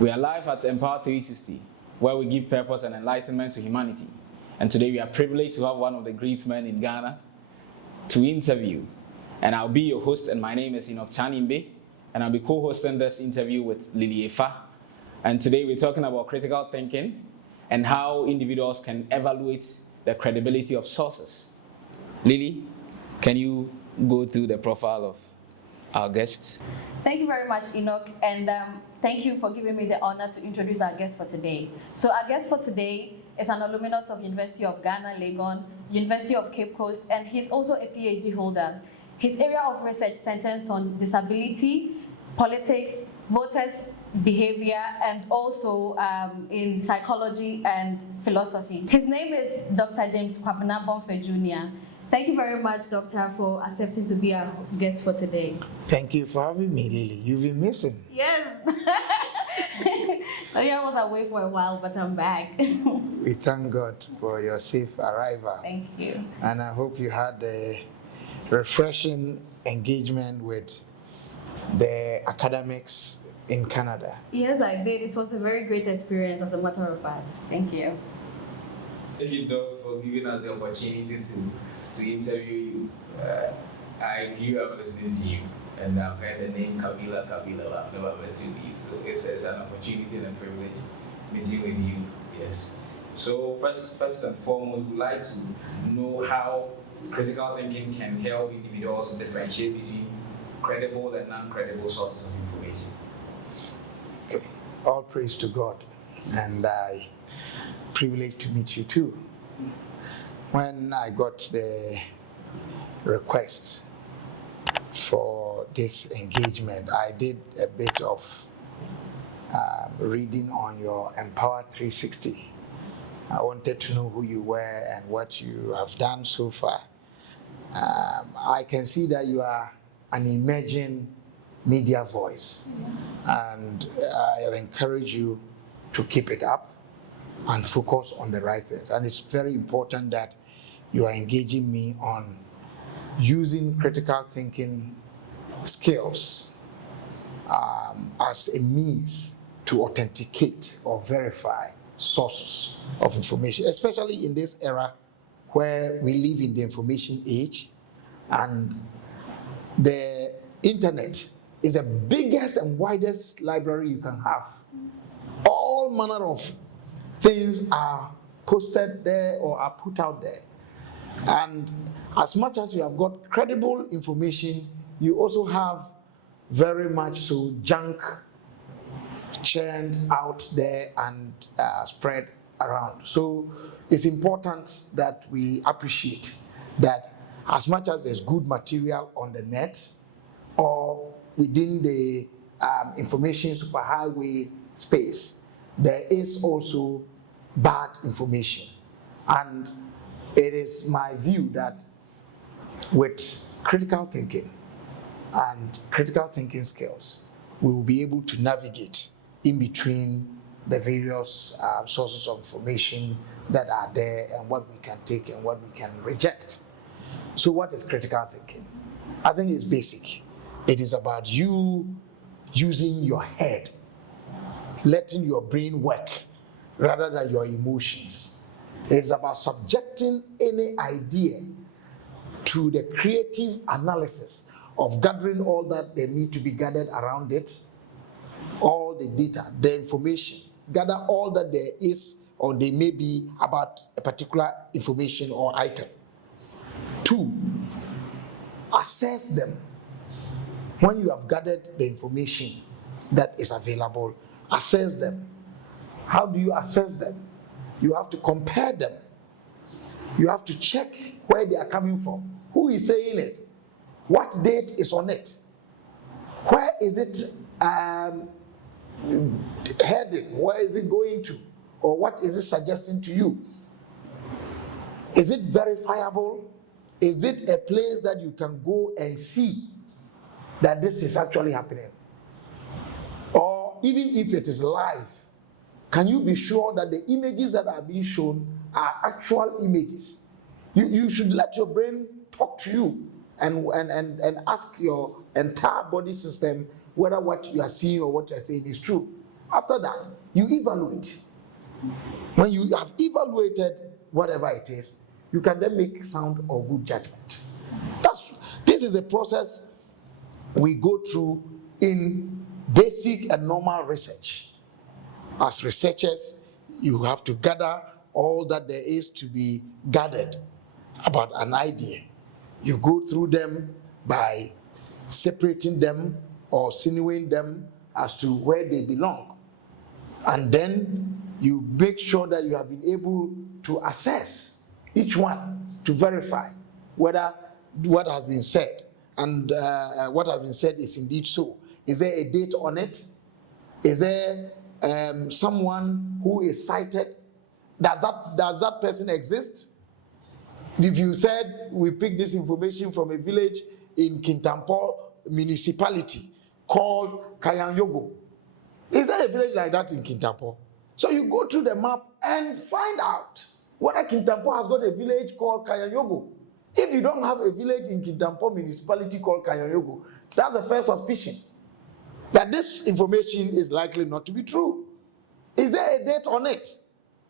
We are live at Empower 360, where we give purpose and enlightenment to humanity. And today we are privileged to have one of the great men in Ghana to interview. And I'll be your host, and my name is Enoch Chanimbe, and I'll be co-hosting this interview with Lily Efa. And today we're talking about critical thinking and how individuals can evaluate the credibility of sources. Lily, can you go through the profile of our guests? Thank you very much, Enoch, and thank you for giving me the honor to introduce our guest for today. So our guest for today is an alumnus of University of Ghana, Legon, University of Cape Coast, and he's also a PhD holder. His area of research centers on disability, politics, voters' behavior, and also in psychology and philosophy. His name is Dr. James Kwabena Bomfeh Jnr. Thank you very much, Doctor, for accepting to be our guest for today. Thank you for having me, Lily. You've been missing. Yes. I was away for a while, but I'm back. We thank God for your safe arrival. Thank you. And I hope you had a refreshing engagement with the academics in Canada. Yes, I did. It was a very great experience, as a matter of fact. Thank you. Thank you, Doc, for giving us the opportunity to interview you. I grew up listening to you, and I've heard the name Kabila. I've never met you. So it's an opportunity and a privilege meeting with you. Yes. So first and foremost, we'd like to know how critical thinking can help individuals differentiate between credible and non-credible sources of information. Okay. All praise to God, and I privileged to meet you too. When I got the request for this engagement, I did a bit of reading on your Empower 360. I wanted to know who you were and what you have done so far. I can see that you are an emerging media voice, and I'll encourage you to keep it up and focus on the right things. And it's very important that you are engaging me on using critical thinking skills as a means to authenticate or verify sources of information, especially in this era where we live in the information age, and the internet is the biggest and widest library you can have. All manner of things are posted there or are put out there. And as much as you have got credible information, you also have very much so junk churned out there and spread around. So it's important that we appreciate that as much as there's good material on the net or within the information superhighway space, there is also bad information. And it is my view that with critical thinking and critical thinking skills, we will be able to navigate in between the various sources of information that are there and what we can take and what we can reject. So what is critical thinking? I think it's basic. It is about you using your head, letting your brain work rather than your emotions. It's about subjecting any idea to the creative analysis of gathering all that they need to be gathered around it, all the data, the information, gather all that there is or there may be about a particular information or item. 2, assess them. When you have gathered the information that is available, assess them. How do you assess them? You have to compare them. You have to check where they are coming from. Who is saying it? What date is on it? Where is it heading? Where is it going to? Or what is it suggesting to you? Is it verifiable? Is it a place that you can go and see that this is actually happening? Or even if it is live, can you be sure that the images that are being shown are actual images? You should let your brain talk to you and ask your entire body system whether what you are seeing or what you are saying is true. After that, you evaluate. When you have evaluated whatever it is, you can then make sound or good judgment. This is the process we go through in basic and normal research. As researchers, you have to gather all that there is to be gathered about an idea. You go through them by separating them or sinuing them as to where they belong. And then you make sure that you have been able to assess each one to verify whether what has been said and what has been said is indeed so. Is there a date on it? Is there someone who is cited? Does that person exist? If you said we picked this information from a village in Kintampo municipality called Kayanyogo, is there a village like that in Kintampo? So you go through the map and find out whether Kintampo has got a village called Kayanyogo. If you don't have a village in Kintampo municipality called Kayanyogo, that's the first suspicion that this information is likely not to be true. Is there a date on it?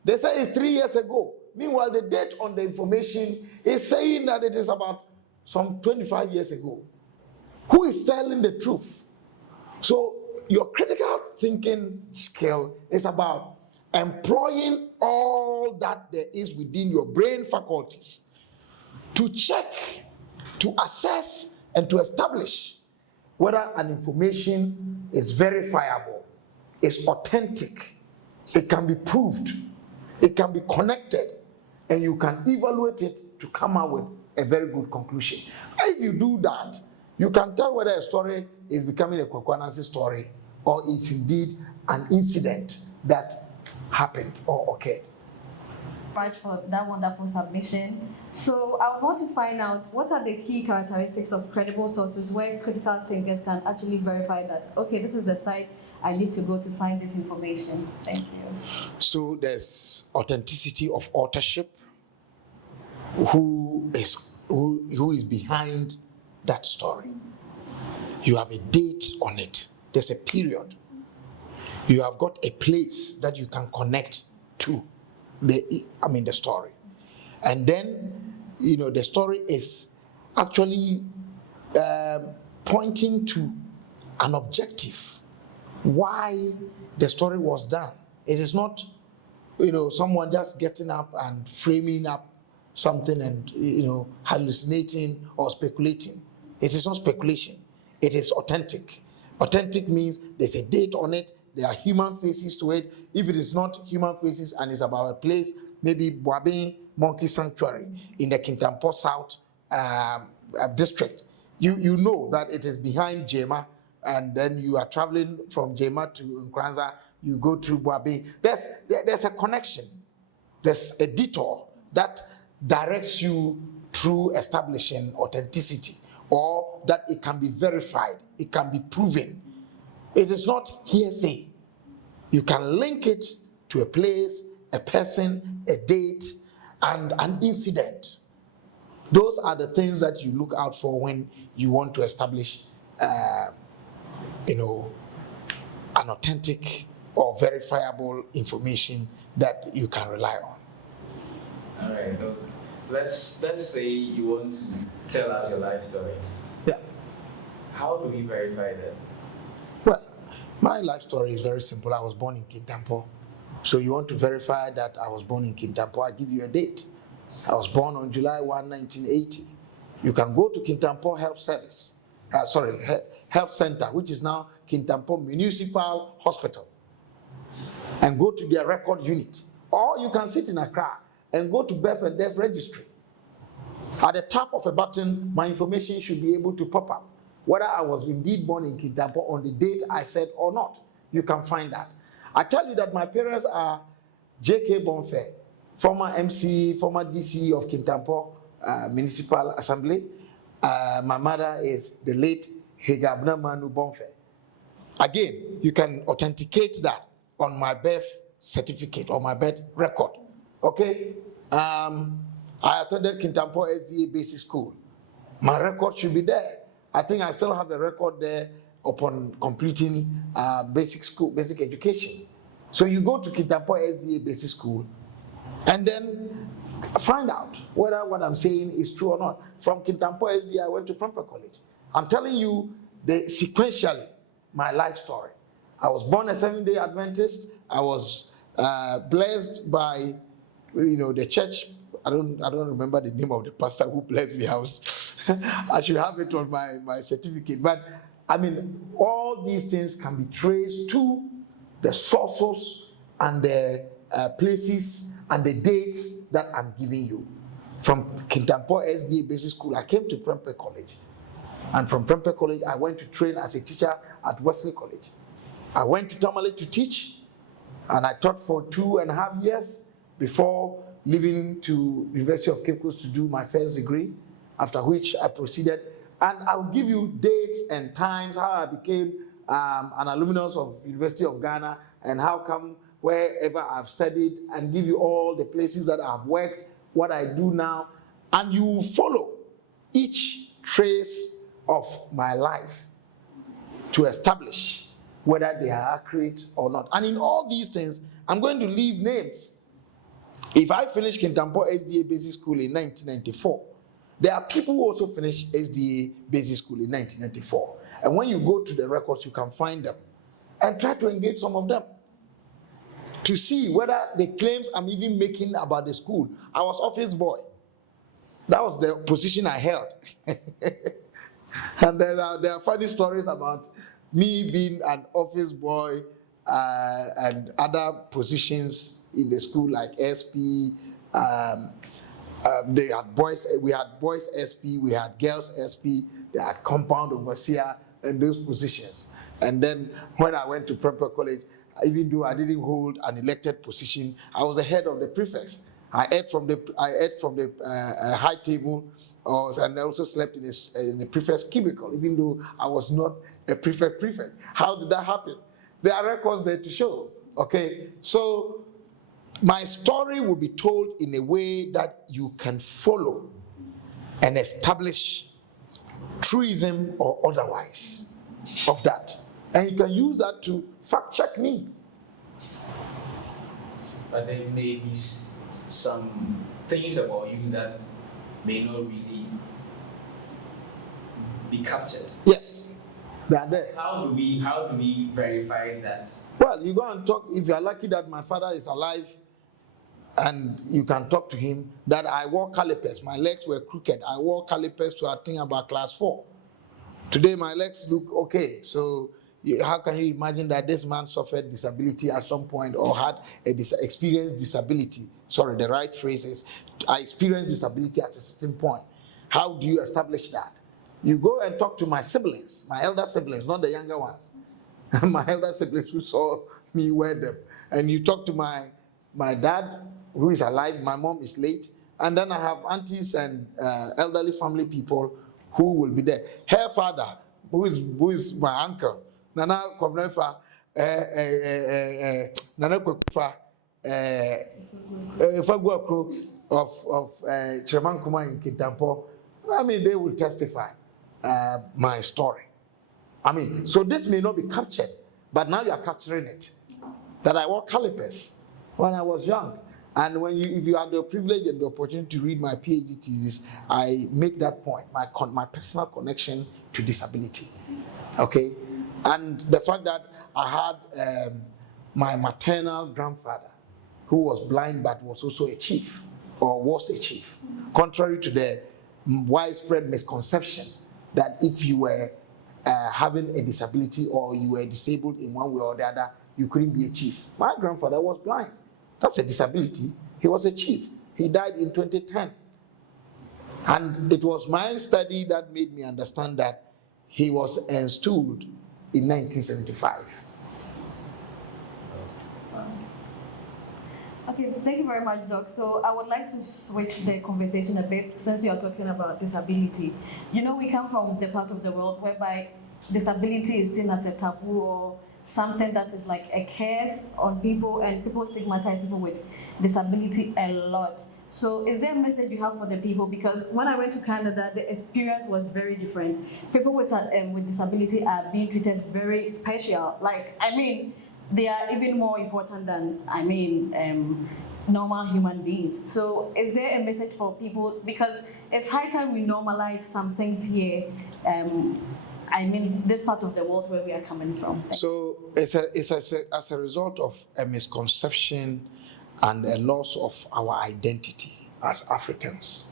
They say it's 3 years ago. Meanwhile, the date on the information is saying that it is about some 25 years ago. Who is telling the truth? So your critical thinking skill is about employing all that there is within your brain faculties to check, to assess, and to establish whether an information is verifiable, is authentic, it can be proved, it can be connected, and you can evaluate it to come out with a very good conclusion. If you do that, you can tell whether a story is becoming a Kwakwanansi story or it's indeed an incident that happened or occurred. Much for that wonderful submission. So I want to find out what are the key characteristics of credible sources where critical thinkers can actually verify that, okay, this is the site I need to go to find this information. Thank you. So there's authenticity of authorship. Who is behind that story? You have a date on it. There's a period. You have got a place that you can connect to the story. And then, the story is actually pointing to an objective. Why the story was done. It is not, someone just getting up and framing up something and, hallucinating or speculating. It is not speculation. It is authentic. Authentic means there's a date on it. There are human faces to it. If it is not human faces and it's about a place, maybe Kwabena Monkey Sanctuary in the Kintampo South district, you know that it is behind Jema, and then you are traveling from Jema to Nkranza, you go through Kwabena. There's a connection. There's a detour that directs you through establishing authenticity, or that it can be verified, it can be proven. It is not hearsay. You can link it to a place, a person, a date, and an incident. Those are the things that you look out for when you want to establish, an authentic or verifiable information that you can rely on. All right, look, let's say you want to tell us your life story. Yeah. How do we verify that? Well, my life story is very simple. I was born in Kintampo. So you want to verify that I was born in Kintampo, I give you a date. I was born on July 1, 1980. You can go to Kintampo Health Center, which is now Kintampo Municipal Hospital, and go to their record unit. Or you can sit in Accra and go to Birth and Death Registry. At the tap of a button, my information should be able to pop up, whether I was indeed born in Kintampo on the date I said or not. You can find that. I tell you that my parents are J.K. Bomfeh, former MC, former DC of Kintampo Municipal Assembly. My mother is the late Kwabena Bomfeh. Again, you can authenticate that on my birth certificate or my birth record. Okay? I attended Kintampo SDA Basic School. My record should be there. I think I still have a record there upon completing basic education. So you go to Kintampo SDA Basic School and then find out whether what I'm saying is true or not. From Kintampo SDA, I went to Prempeh College. I'm telling you sequentially my life story. I was born a Seventh-day Adventist. I was blessed by, the church. I don't remember the name of the pastor who blessed me. I should have it on my certificate. But I mean, all these things can be traced to the sources and the places and the dates that I'm giving you. From Kintampo SDA Basic School, I came to Prempeh College. And from Prempeh College, I went to train as a teacher at Wesley College. I went to Tamale to teach, and I taught for 2.5 years before leaving to University of Cape Coast to do my first degree, after which I proceeded. And I'll give you dates and times, how I became an alumnus of University of Ghana, and how come wherever I've studied, and give you all the places that I've worked, what I do now, and you follow each trace of my life to establish whether they are accurate or not. And in all these things, I'm going to leave names. If I finished Kintampo SDA Basic School in 1994, there are people who also finished SDA Basic School in 1994. And when you go to the records, you can find them and try to engage some of them to see whether the claims I'm even making about the school. I was office boy. That was the position I held. And there are funny stories about me being an office boy and other positions in the school, like SP. They had boys. We had boys SP. We had girls SP. They had compound overseer and those positions. And then when I went to Prempeh College, even though I didn't hold an elected position, I was the head of the prefects. I ate from the high table, and I also slept in a prefect's cubicle, even though I was not a prefect. How did that happen? There are records there to show. Okay, so my story will be told in a way that you can follow and establish truism or otherwise of that, and you can use that to fact check me. But there may be some things about you that may not really be captured. Yes, they are there. How do we verify that? Well, you go and talk. If you are lucky that my father is alive, and you can talk to him, that I wore calipers. My legs were crooked. I wore calipers to, I think, about class 4. Today, my legs look okay. So how can you imagine that this man suffered disability at some point, or had experienced disability? Sorry, the right phrase is, I experienced disability at a certain point. How do you establish that? You go and talk to my siblings, my elder siblings, not the younger ones. My elder siblings who saw me wear them. And you talk to my dad, who is alive. My mom is late. And then I have aunties and elderly family people who will be there. Her father, who is my uncle, Nana Kwabena of Chairman Kuma in Kintampo. I mean, they will testify my story. I mean, so this may not be captured, but now you are capturing it. That I wore calipers when I was young. And if you have the privilege and the opportunity to read my PhD thesis, I make that point, my personal connection to disability. Okay? And the fact that I had my maternal grandfather, who was blind but was also a chief, or was a chief, contrary to the widespread misconception that if you were having a disability or you were disabled in one way or the other, you couldn't be a chief. My grandfather was blind. That's a disability. He was a chief. He died in 2010. And it was my study that made me understand that he was installed in 1975. Okay, thank you very much, Doc. So I would like to switch the conversation a bit, since you are talking about disability. You know, we come from the part of the world whereby disability is seen as a taboo or something that is like a curse on people, and people stigmatize people with disability a lot. So is there a message you have for the people? Because when I went to Canada, the experience was very different. People with disability are being treated very special. Like, I mean, they are even more important than, normal human beings. So is there a message for people? Because it's high time we normalize some things here. This part of the world where we are coming from. So it's as a result of a misconception and a loss of our identity as Africans.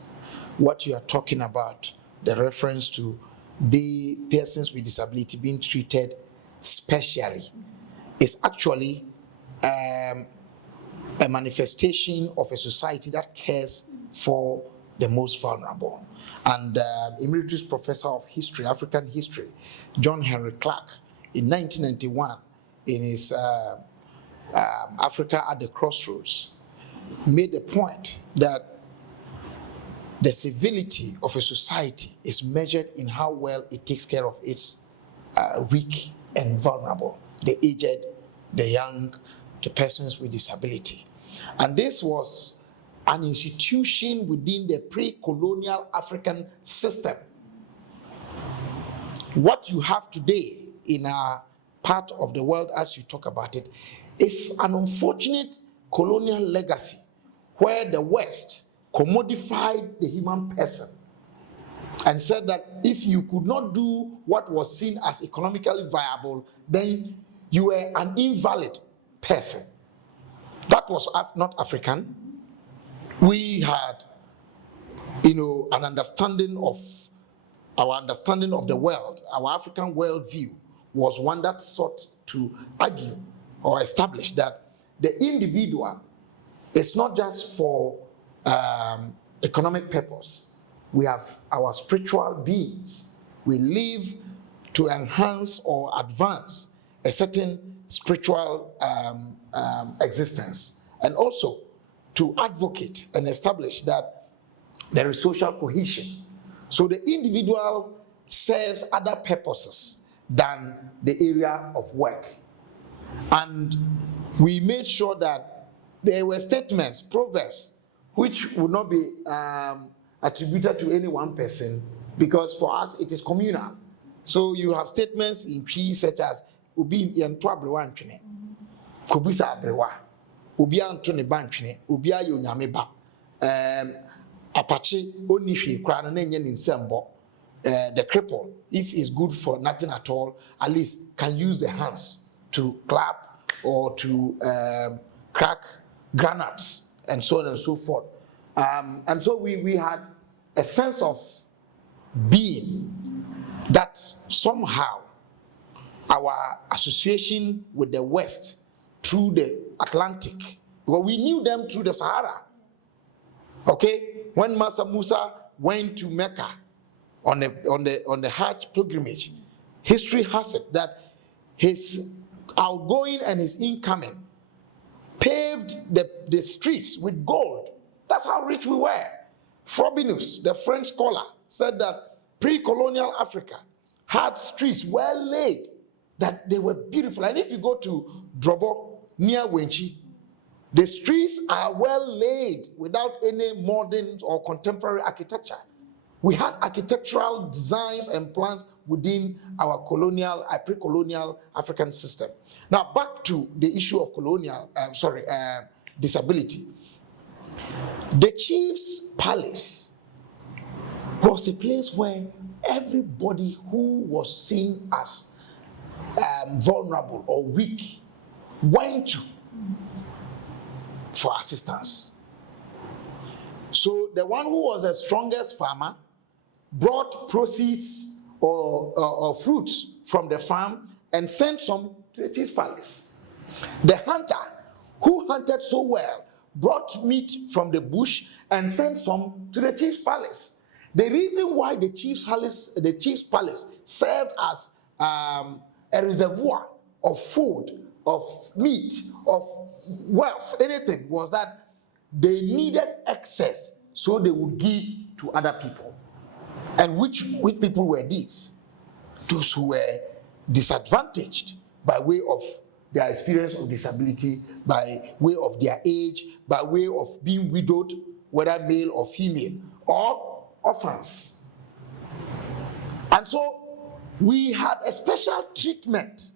What you are talking about, the reference to the persons with disability being treated specially, is actually a manifestation of a society that cares for the most vulnerable. And Emeritus Professor of History, African History, John Henry Clark, in 1991, in his Africa at the Crossroads, made the point that the civility of a society is measured in how well it takes care of its weak and vulnerable, the aged, the young, the persons with disability. And this was an institution within the pre-colonial African system. What you have today in our part of the world, as you talk about it, is an unfortunate colonial legacy where the West commodified the human person and said that if you could not do what was seen as economically viable, then you were an invalid person. That was not African. We had, an understanding of our understanding of the world. Our African worldview was one that sought to argue or establish that the individual is not just for economic purpose. We have our spiritual beings. We live to enhance or advance a certain spiritual existence, and also to advocate and establish that there is social cohesion. So the individual serves other purposes than the area of work. And we made sure that there were statements, proverbs, which would not be attributed to any one person, because for us it is communal. So you have statements in Twi such as Ubi yanto abrewa ntwene, Kobisa abrewa, Ubi anto ne ba ntwene, Ubi ayo nyame ba, Apache oni hwe kra na enye ne nsembo. The cripple, if it's good for nothing at all, at least can use the hands to clap or to crack granates and so on and so forth. And so we had a sense of being that somehow our association with the West through the Atlantic, because we knew them through the Sahara. Okay, when Master Musa went to Mecca on the Hajj pilgrimage, history has it that his outgoing and his incoming paved the streets with gold. That's how rich we were. Frobinus, the French scholar, said that pre-colonial Africa had streets well laid, that they were beautiful. And if you go to Drobo near Wenchi, the streets are well laid without any modern or contemporary architecture. We had architectural designs and plans within our colonial, pre-colonial African system. Now back to the issue of disability. The chief's palace was a place where everybody who was seen as vulnerable or weak went to for assistance. So the one who was the strongest farmer brought proceeds or fruits from the farm and sent some to the chief's palace. The hunter who hunted so well brought meat from the bush and sent some to the chief's palace. The reason why the chief's palace served as a reservoir of food, of meat, of wealth, anything, was that they needed excess so they would give to other people. And which people were these? Those who were disadvantaged by way of their experience of disability, by way of their age, by way of being widowed, whether male or female, or orphans. And so we had a special treatment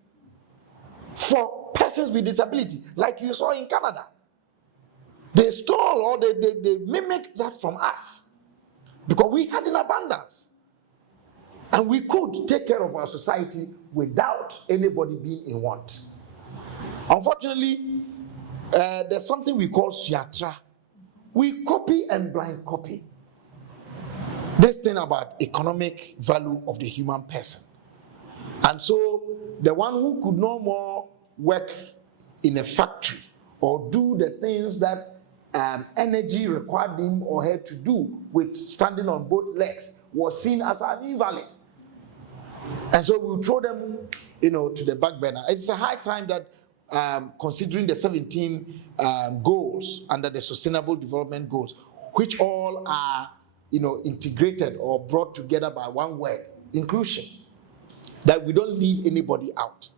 for persons with disability, like you saw in Canada. They stole or they mimicked that from us because we had in abundance. And we could take care of our society without anybody being in want. Unfortunately, there's something we call siatra. We copy and blind copy. This thing about economic value of the human person. And so the one who could no more work in a factory or do the things that energy required him or her to do with standing on both legs was seen as an invalid. And so we'll throw them, to the back burner. It's a high time that considering the 17 goals under the Sustainable Development Goals, which all are, integrated or brought together by one word, inclusion, that we don't leave anybody out.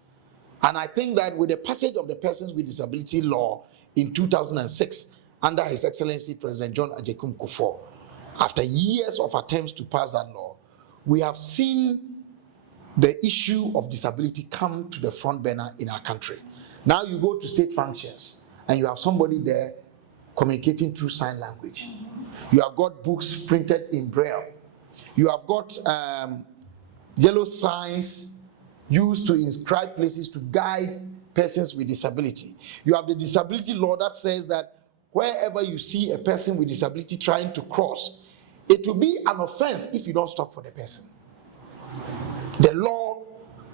And I think that with the passage of the Persons with Disability Law in 2006, under His Excellency President John Agyekum Kufuor, after years of attempts to pass that law, we have seen the issue of disability come to the front burner in our country. Now you go to state functions and you have somebody there communicating through sign language. You have got books printed in Braille. You have got yellow signs used to inscribe places to guide persons with disability. You have the disability law that says that wherever you see a person with disability trying to cross, it will be an offense if you don't stop for the person. The law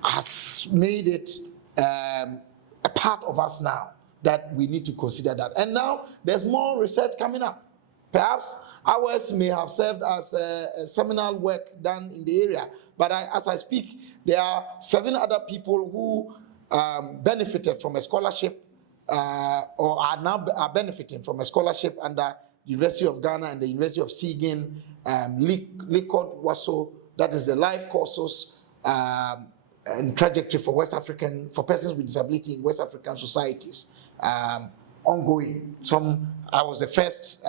has made it a part of us now that we need to consider that. And now there's more research coming up. Perhaps ours may have served as a seminal work done in the area, but as I speak, there are 7 other people who benefited from a scholarship or are benefiting from a scholarship under the University of Ghana and the University of Siegen, Likod Waso, that is the life courses and trajectory for persons with disability in West African societies, ongoing. I was the first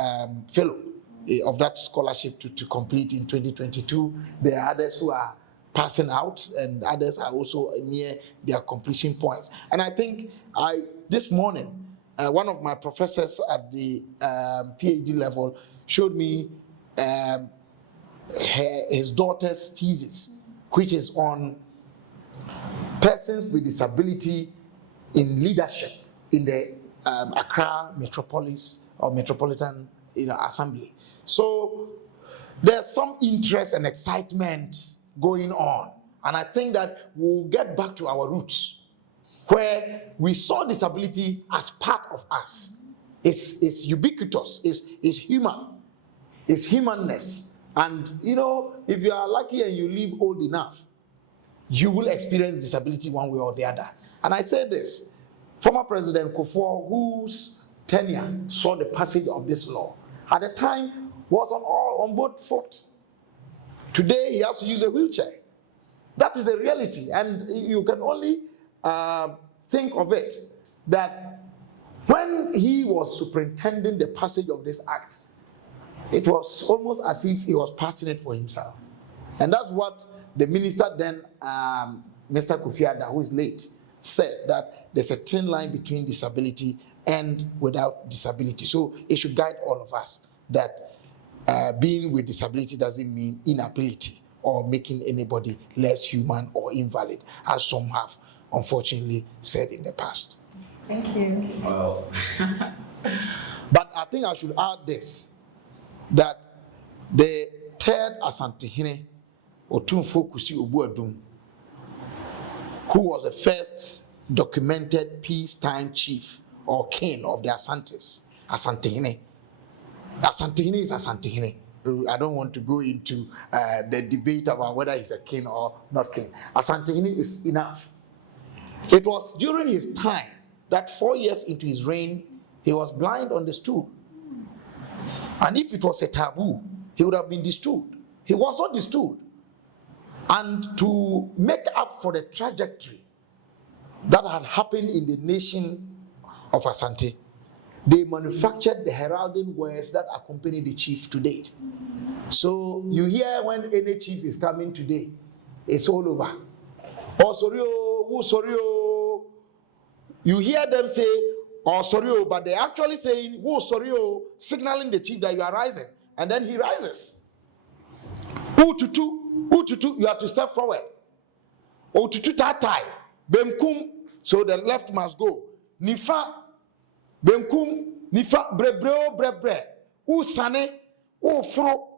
fellow of that scholarship to complete in 2022. There are others who are passing out, and others are also near their completion points. And I think this morning, one of my professors at the PhD level showed me his daughter's thesis, which is on persons with disability in leadership in the Accra metropolis or metropolitan assembly. So there's some interest and excitement going on, and I think that we'll get back to our roots, where we saw disability as part of us. It's ubiquitous, it's human, it's humanness. And if you are lucky and you live old enough, you will experience disability one way or the other. And I say this, former President Kufuor, whose tenure saw the passage of this law, at the time was on both foot. Today he has to use a wheelchair. That is a reality, and you can only think of it that when he was superintending the passage of this act, it was almost as if he was passing it for himself. And that's what the minister then, Mr. Kofi Adda, who is late, said, that there's a thin line between disability and without disability. So it should guide all of us that being with disability doesn't mean inability or making anybody less human or invalid, as some have unfortunately said in the past. Thank you. Well, but I think I should add this, that the third Asantehene, Otumfo Kusi Obuadum, who was the first documented peacetime chief or king of the Asantes, Asantehene. Asantehene is Asantehene. I don't want to go into the debate about whether he's a king or not king. Asantehene is enough. It was during his time that 4 years into his reign, he was blind on the stool. And if it was a taboo, he would have been destooled. He was not destooled. And to make up for the trajectory that had happened in the nation of Asante, they manufactured the heralding words that accompany the chief to date. So you hear when any chief is coming today, it's all over. Oh, sorry, oh, sorry, oh. You hear them say, oh, sorry, oh, but they're actually saying, oh, sorry, oh, signaling the chief that you are rising. And then he rises. Ututu, you have to step forward. Ututu tatai, bemkum, so the left must go. Nifa, bemkum, nifa, brebreo, brebre. Usane, ufro,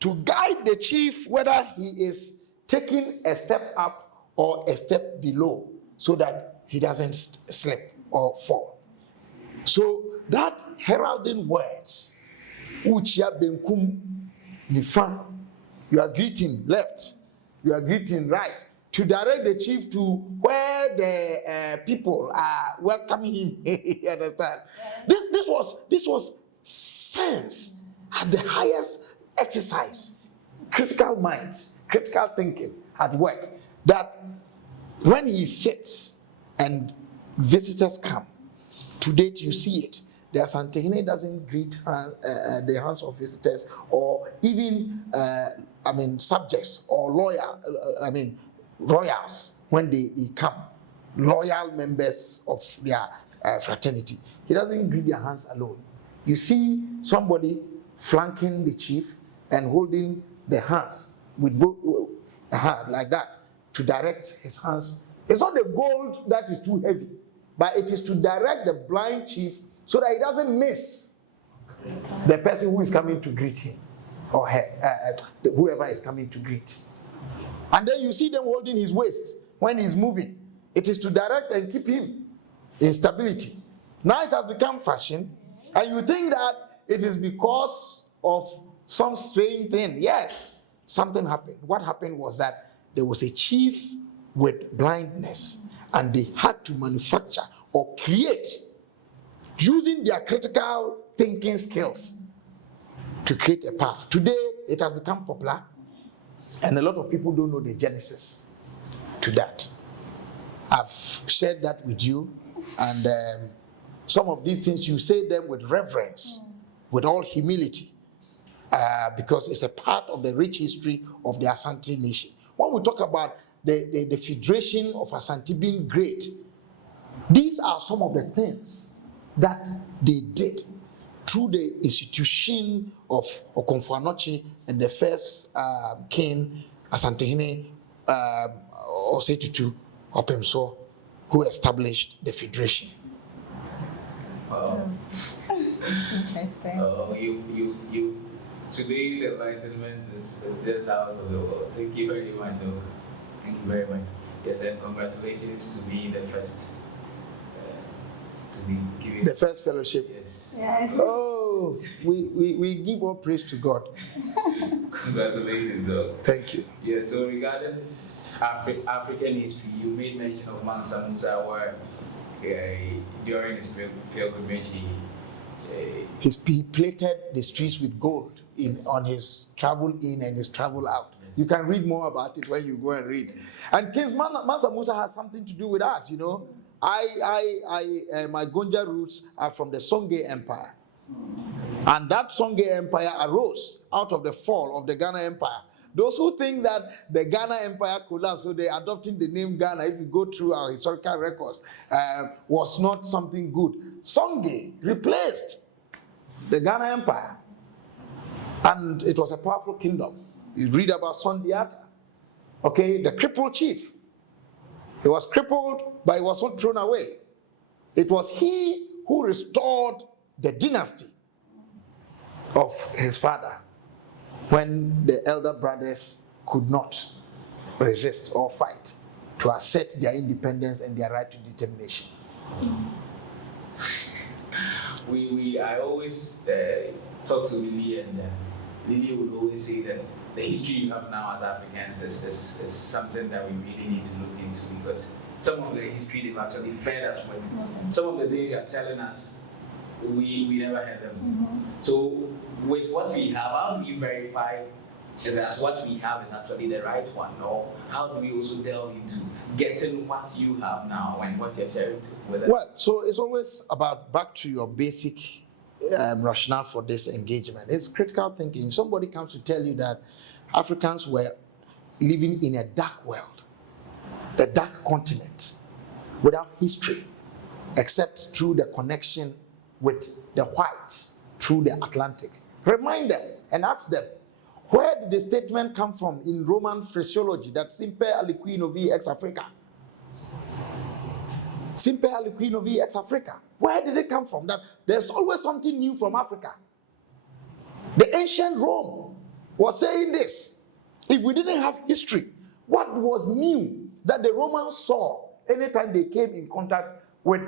to guide the chief whether he is taking a step up or a step below, so that he doesn't slip or fall. So that heralding words, uchia benkum nifa, you are greeting left, you are greeting right, to direct the chief to where the people are welcoming him. You understand? Yeah. This was sense at the highest exercise, critical minds, critical thinking at work. That when he sits and visitors come, to date you see it. The Asantehene doesn't greet the hands of visitors or even subjects or royals when they come, loyal members of their fraternity. He doesn't greet their hands alone. You see somebody flanking the chief and holding the hands with both like that to direct his hands. It's not the gold that is too heavy, but it is to direct the blind chief so that he doesn't miss the person who is coming to greet him or whoever is coming to greet. And then you see them holding his waist when he's moving. It is to direct and keep him in stability. Now it has become fashion, and you think that it is because of some strange thing. Yes, something happened. What happened was that there was a chief with blindness, and they had to manufacture or create, using their critical thinking skills, to create a path. Today, it has become popular, and a lot of people don't know the genesis to that. I've shared that with you, and some of these things you say them with reverence, with all humility, because it's a part of the rich history of the Asante nation. When we talk about the Federation of Asante being great, these are some of the things that they did through the institution of Okomfo and the first king, Asantehene Osei Opemso, who established the Federation. Wow. Interesting. You. Today's enlightenment is just out of the world. Thank you very much, though. Thank you very much. Yes, and congratulations to being the first. To be giving the first fellowship. Yes. Oh, we give all praise to God. Congratulations, though. Thank you. Yeah. So regarding African history, you made mention of Mansa Musa, where during his pilgrimage, he plated the streets with gold on his travel in and his travel out. Yes. You can read more about it when you go and read. And King Mansa Musa has something to do with us, you know. My Gonja roots are from the Songhai Empire. And that Songhai Empire arose out of the fall of the Ghana Empire. Those who think that the Ghana Empire collapsed, so they're adopting the name Ghana, if you go through our historical records, was not something good. Songhai replaced the Ghana Empire. And it was a powerful kingdom. You read about Sondiata, okay, the crippled chief. He was crippled, but he was not thrown away. It was he who restored the dynasty of his father when the elder brothers could not resist or fight to assert their independence and their right to determination. I always talk to Lily, and Lily would always say that the history you have now as Africans is something that we really need to look into, because some of the history they've actually fed us with. Some of the things you're telling us, we never heard them. So with what we have, how do you verify That's what we have is actually the right one, or how do we also delve into getting what you have now and what you're sharing with us? Well, so it's always about back to your basic rationale for this engagement. It's critical thinking. If somebody comes to tell you that Africans were living in a dark world, the dark continent, without history, except through the connection with the whites through the Atlantic, remind them and ask them, where did the statement come from in Roman phraseology that Semper aliqui novi ex Africa? Semper aliqui novi ex Africa. Where did it come from? That there's always something new from Africa. The ancient Rome was saying this. If we didn't have history, what was new that the Romans saw anytime they came in contact with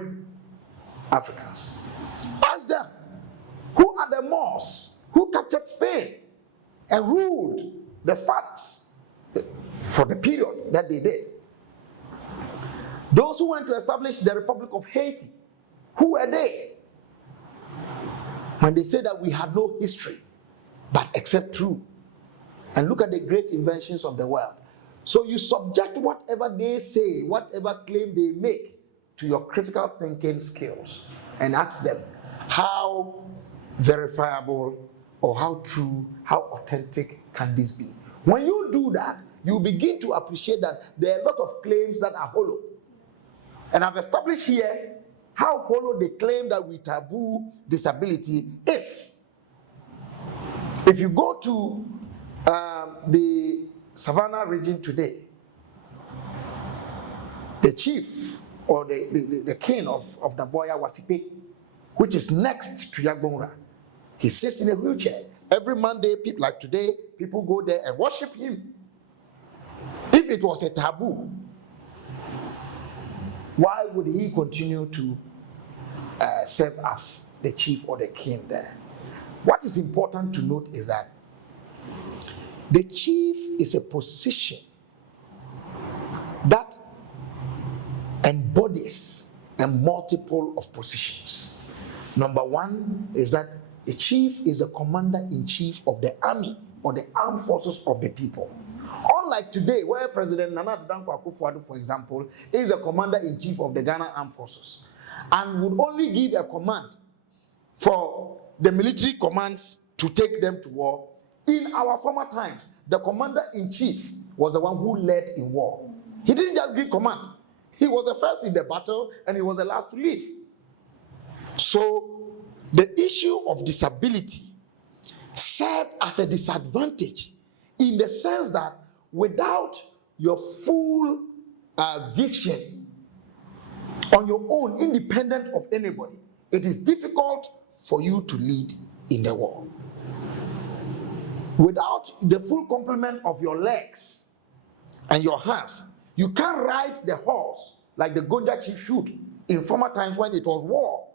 Africans? Ask them, who are the Moors who captured Spain and ruled the Spaniards for the period that they did? Those who went to establish the Republic of Haiti, who were they? When they said that we had no history, but except through. And look at the great inventions of the world. So you subject whatever they say, whatever claim they make, to your critical thinking skills and ask them how verifiable or how true, how authentic can this be? When you do that, you begin to appreciate that there are a lot of claims that are hollow. And I've established here how hollow the claim that we taboo disability is. If you go to the Savannah region today, the chief or the king of Naboya Wasipe, which is next to Yagbonra, he sits in a wheelchair. Every Monday, people like today, people go there and worship him. If it was a taboo, why would he continue to serve as the chief or the king there? What is important to note is that the chief is a position that embodies a multiple of positions. Number one is that the chief is the commander-in-chief of the army or the armed forces of the people. Unlike today, where President Nana Danko Akufo-Addo, for example, is the commander-in-chief of the Ghana Armed Forces and would only give a command for the military commands to take them to war. In our former times, the commander-in-chief was the one who led in war. He didn't just give command. He was the first in the battle and he was the last to leave. So the issue of disability served as a disadvantage in the sense that without your full vision on your own, independent of anybody, it is difficult for you to lead in the war. Without the full complement of your legs and your hands, you can't ride the horse like the Gonja chief should in former times when it was war.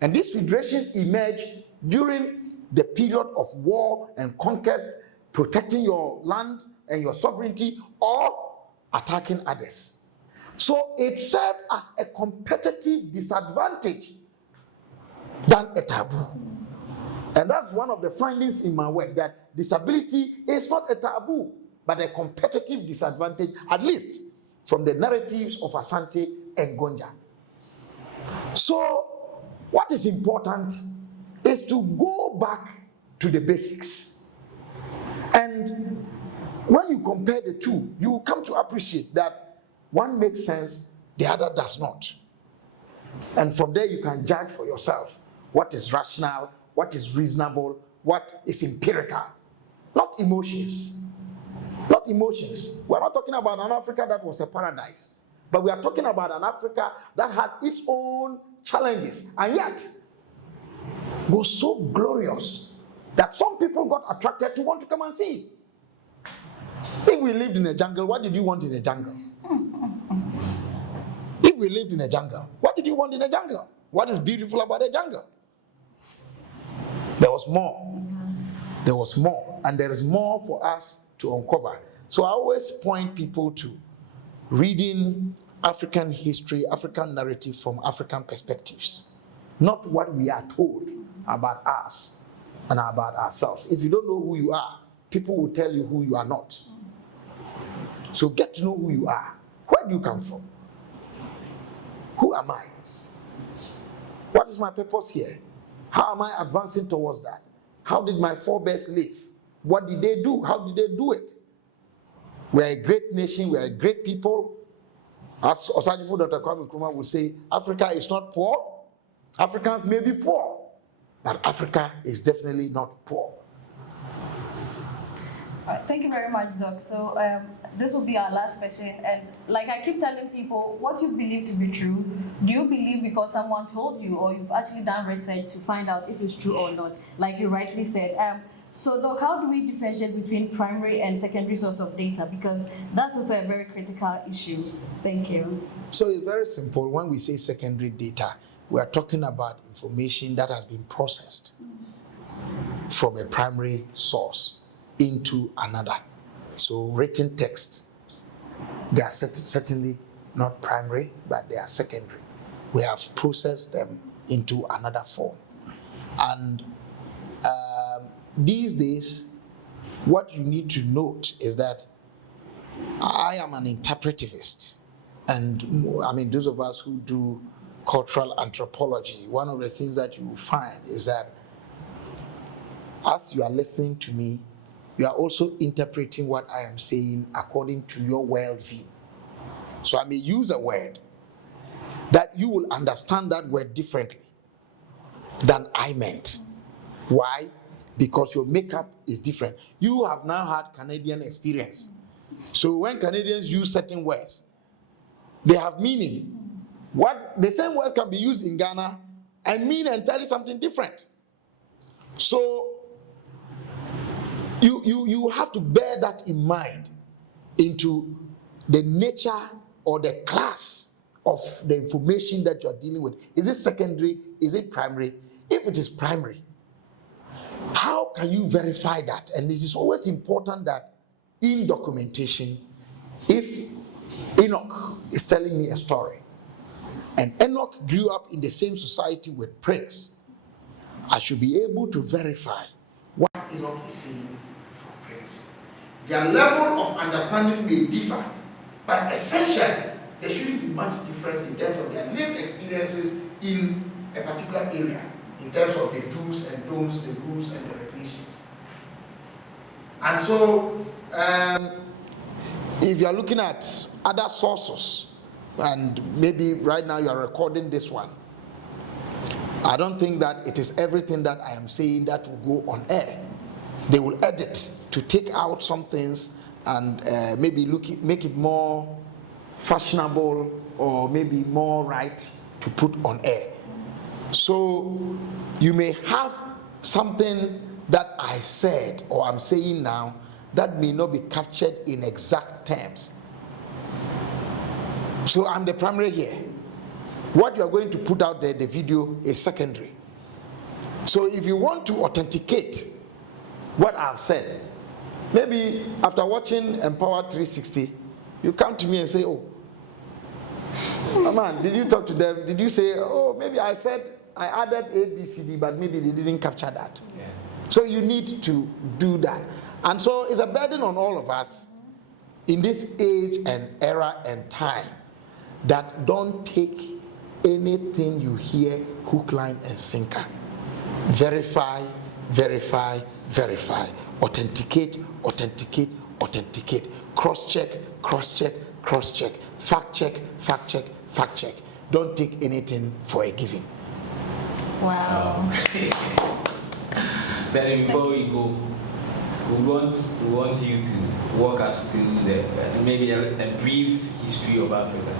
And these federations emerged during the period of war and conquest, protecting your land and your sovereignty or attacking others. So it served as a competitive disadvantage than a taboo. And that's one of the findings in my work, that disability is not a taboo, but a competitive disadvantage, at least from the narratives of Asante and Gonja. So what is important is to go back to the basics. And when you compare the two, you come to appreciate that one makes sense, the other does not. And from there you can judge for yourself what is rational, what is reasonable, what is empirical. Not emotions. Not emotions. We're not talking about an Africa that was a paradise, but we are talking about an Africa that had its own challenges and yet was so glorious that some people got attracted to want to come and see. If we lived in a jungle, what did you want in a jungle? If we lived in a jungle, what did you want in a jungle? What is beautiful about a jungle? There was more. There was more. And there is more for us to uncover. So I always point people to reading African history, African narrative from African perspectives. Not what we are told about us and about ourselves. If you don't know who you are, people will tell you who you are not. So get to know who you are. Where do you come from? Who am I? What is my purpose here? How am I advancing towards that? How did my forebears live? What did they do? How did they do it? We are a great nation. We are a great people. As Osagyefo Dr. Kwame Nkrumah would say, Africa is not poor. Africans may be poor, but Africa is definitely not poor. All right, thank you very much, Doc. So this will be our last question. And like I keep telling people, what you believe to be true, do you believe because someone told you, or you've actually done research to find out if it's true or not, like you rightly said? So Doc, how do we differentiate between primary and secondary source of data? Because that's also a very critical issue. Thank you. So it's very simple. When we say secondary data, we are talking about information that has been processed from a primary source into another. So written text, they are certainly not primary, but they are secondary. We have processed them into another form. And these days, what you need to note is that I am an interpretivist. And I mean, those of us who do cultural anthropology, one of the things that you will find is that as you are listening to me, you are also interpreting what I am saying according to your worldview. So I may use a word that you will understand that word differently than I meant. Why? Because your makeup is different. You have now had Canadian experience. So when Canadians use certain words, they have meaning. What the same words can be used in Ghana and mean entirely something different. So you have to bear that in mind into the nature or the class of the information that you're dealing with. Is it secondary? Is it primary? If it is primary, how can you verify that? And it is always important that in documentation, if Enoch is telling me a story, and Enoch grew up in the same society with Prince, I should be able to verify what Enoch is saying from Prince. Their level of understanding may differ, but essentially, there shouldn't be much difference in terms of their lived experiences in a particular area, in terms of the do's and don'ts, the rules and the regulations. And so, if you are looking at other sources, and maybe right now you are recording this one, I don't think that it is everything that I am saying that will go on air. They will edit to take out some things and maybe make it more fashionable or maybe more right to put on air. So you may have something that I said or I'm saying now that may not be captured in exact terms. So I'm the primary here. What you are going to put out there, the video, is secondary. So if you want to authenticate what I've said, maybe after watching Empower 360, you come to me and say, oh man, did you talk to them? Did you say, oh, maybe I added A, B, C, D, but maybe they didn't capture that. Yeah. So you need to do that. And so it's a burden on all of us in this age and era and time that don't take anything you hear hook, line, and sinker. Verify, verify, verify. Authenticate, authenticate, authenticate. Cross-check, cross-check, cross-check. Fact-check, fact-check, fact-check. Don't take anything for a given. Wow. Then before we go, we want you to walk us through maybe a brief history of Africa.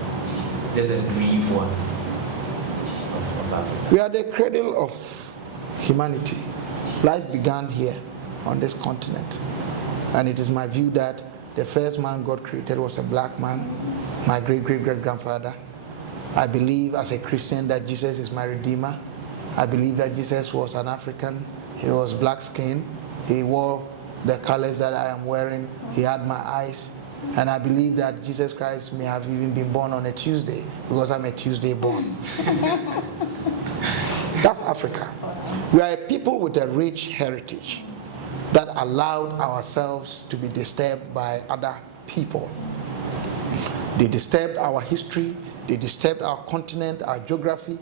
Just a brief one of Africa. We are the cradle of humanity. Life began here on this continent. And it is my view that the first man God created was a black man, my great-great-great-grandfather. I believe as a Christian that Jesus is my Redeemer. I believe that Jesus was an African. He was black skinned. He wore the colors that I am wearing. He had my eyes. And I believe that Jesus Christ may have even been born on a Tuesday because I'm a Tuesday born. That's Africa. We are a people with a rich heritage. that allowed ourselves to be disturbed by other people. They disturbed our history, they disturbed our continent, our geography,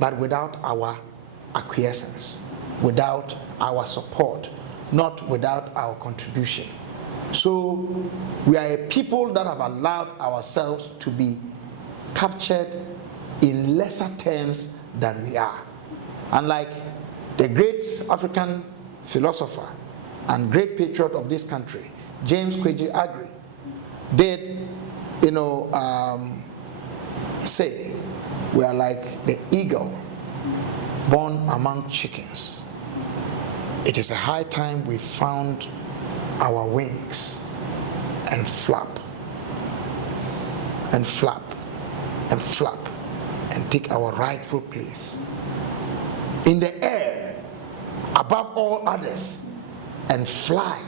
but without our acquiescence, without our support, not without our contribution. So we are a people that have allowed ourselves to be captured in lesser terms than we are. Unlike the great African philosopher and great patriot of this country, James Kwabena Jnr, did, say, we are like the eagle born among chickens. It is a high time we found our wings and flap and flap and flap and take our rightful place in the air above all others and fly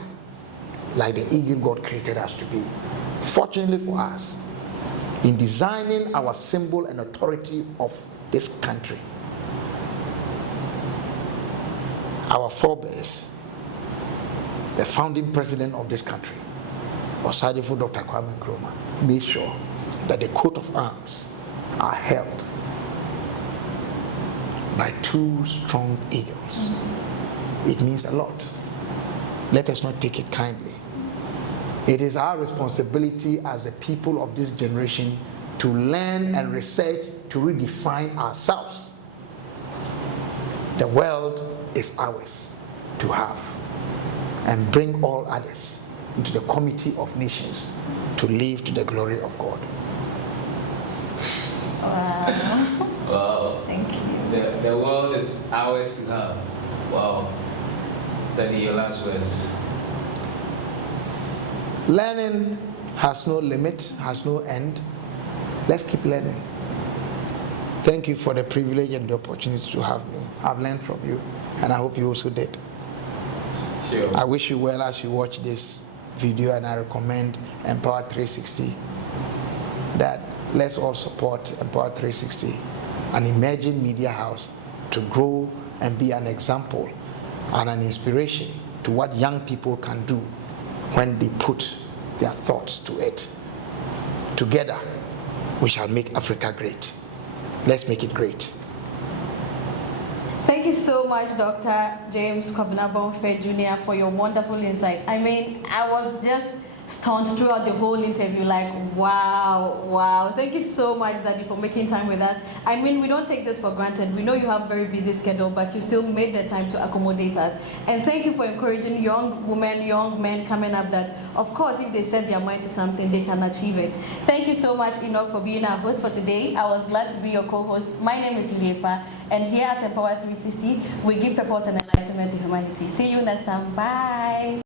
like the eagle God created us to be. Fortunately for us, in designing our symbol and authority of this country, our forebears, the founding president of this country, Osadefo Dr. Kwame Nkrumah, made sure that the coat of arms are held by two strong eagles. It means a lot. Let us not take it kindly. It is our responsibility as the people of this generation to learn and research to redefine ourselves. The world is ours to have, and bring all others into the committee of nations to live to the glory of God. Wow. Wow. Thank you. The world is ours to have. Wow. That is your last words. Learning has no limit, has no end. Let's keep learning. Thank you for the privilege and the opportunity to have me. I've learned from you, and I hope you also did. Sure. I wish you well as you watch this video, and I recommend Empower 360 that let's all support Empower 360, an emerging media house, to grow and be an example and an inspiration to what young people can do when they put their thoughts to it. Together, we shall make Africa great. Let's make it great. Thank you so much, Dr. James Kwabena Bomfeh Jnr, for your wonderful insight. I mean, I was just stunned throughout the whole interview, like, wow, wow. Thank you so much, Daddy, for making time with us. I mean, we don't take this for granted. We know you have a very busy schedule, but you still made the time to accommodate us. And thank you for encouraging young women, young men coming up that, of course, if they set their mind to something, they can achieve it. Thank you so much, Enoch, for being our host for today. I was glad to be your co-host. My name is Liefa, and here at Empower 360, we give purpose and enlightenment to humanity. See you next time. Bye.